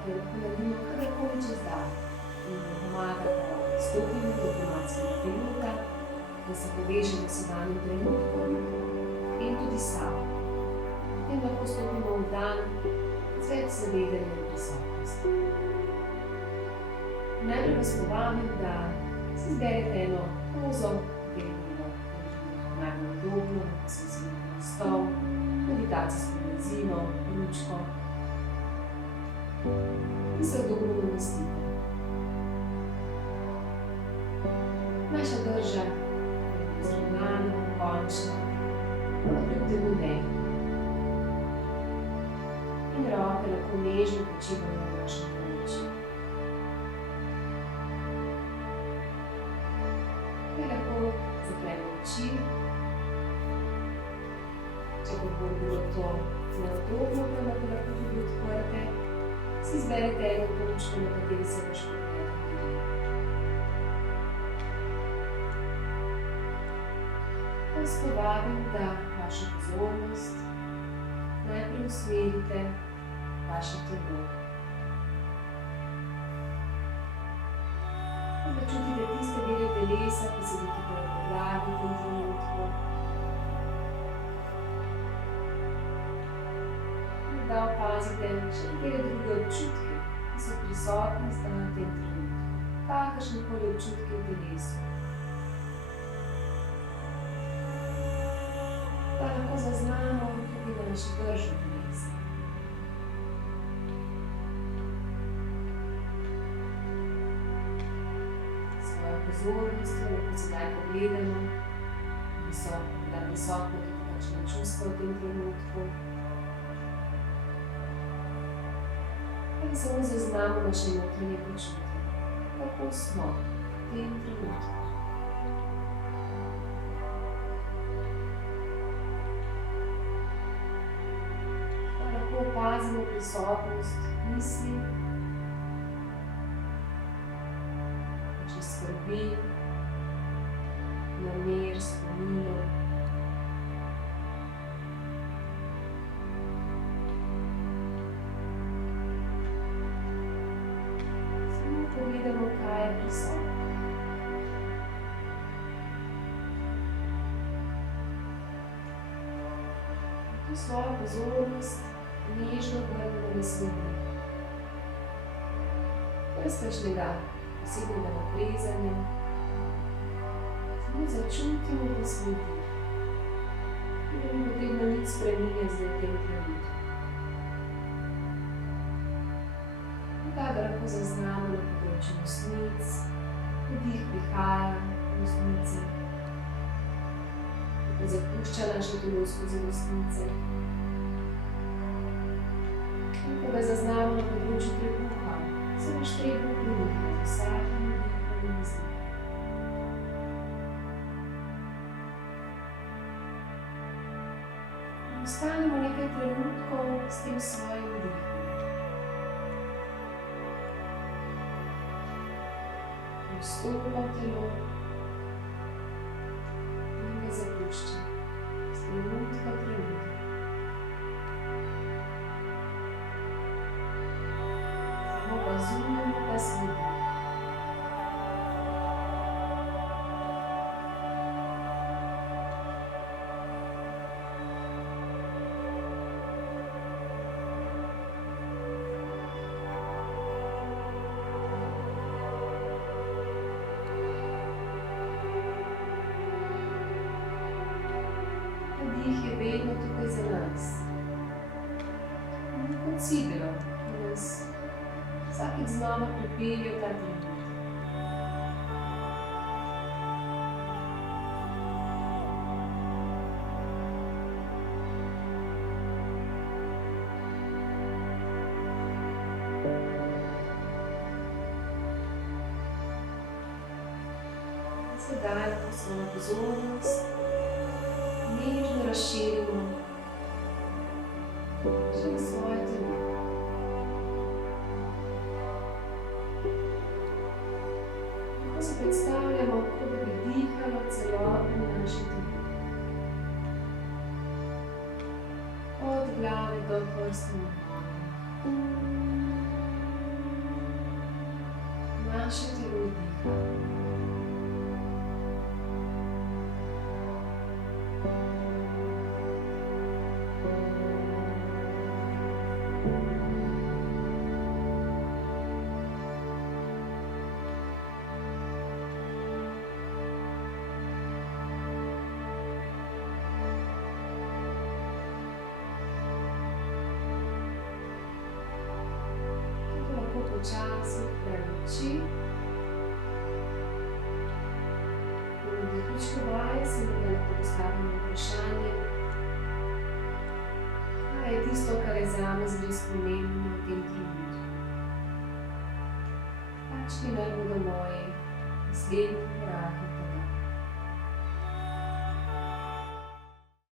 korake lahko naredimo kadarkoli čez dan in nam pomaga, da stopimo do avtomatskega pilota, da se povežemo s sedanjim trenutkom in tudi s sabo. In lahko stopimo v dan z več zavedanjem in prisotnosti. Najprej vas povabim, da si izberete eno pozo, kjer je bilo najbolj udobno, da se usedete na stol, meditacijsko blazino, lučko in se udobno namestite. Naša drža je izravnana, pokončna, pa kljub temu ne. In roke lahko nežno počivajo na vašem pleču. Lahko zapremo oči. Če bo bilo to neudobno, pa lahko tudi odprte, si izberete eno točko, na kateri se vaš pogled odvija. Vas povabim, da vašo pozornost najprej usmerite vaše telo. Začutite tiste dele telesa, ki se dotika podlagi v tem trenutku. Morda opazite še nekatere druge občutke, ki so prisotni zdaj v tem trenutku. Kakršnekoli občutke v telesu. Pa lahko zaznamo tudi našo držo telesa. Pozornostjo lahko sedaj pogledamo, da prisotno tudi kakšno čustvo v tem trenutku. Ali samo zaznamo naše notranje počutje, kako smo v tem trenutku. Pa lahko opazimo prisotnost misli, skrbi, namer, spominov. Samo pogledamo, kaj je prisotno. To svojo pozornost nežno vrnemo na svoj dih. Brez kakšnega posebnega naprezanja, samo začutimo v svoj dih. In ni potrebno nič spreminjati zdaj v tem trenutku. Morda ga lahko zaznamo na področju nosnic, ko dih prihaja v nosnice, ko zapušča naše telo skozi nosnice. In ko ga zaznamo na področju trebuha, se naš trebuh premika z vsakim dihom in izdihom. Ostanemo nekaj trenutkov s tem svojim dihom. Vstopa v telo in ga zapušča z trenutka v trenutek. Opazujemo ta svoj dih. Ta dih je vedno tukaj za nas. Ni kot sidro, ki nas vsakič znova pripelje v ta trenutek. Sedaj lahko svojo pozornost nežno razširimo še na svoje telo. Lahko si predstavljamo, kot da bi dihalo celotno naše telo. Od glave do prstov noge. naše telo diha. Počasi odprem oči. V zaključku vaje se mi lahko postavimo vprašanje, kaj je tisto, kar je zame zelo pomembno v tem trenutku. Kakšni naj bodo moji naslednji koraki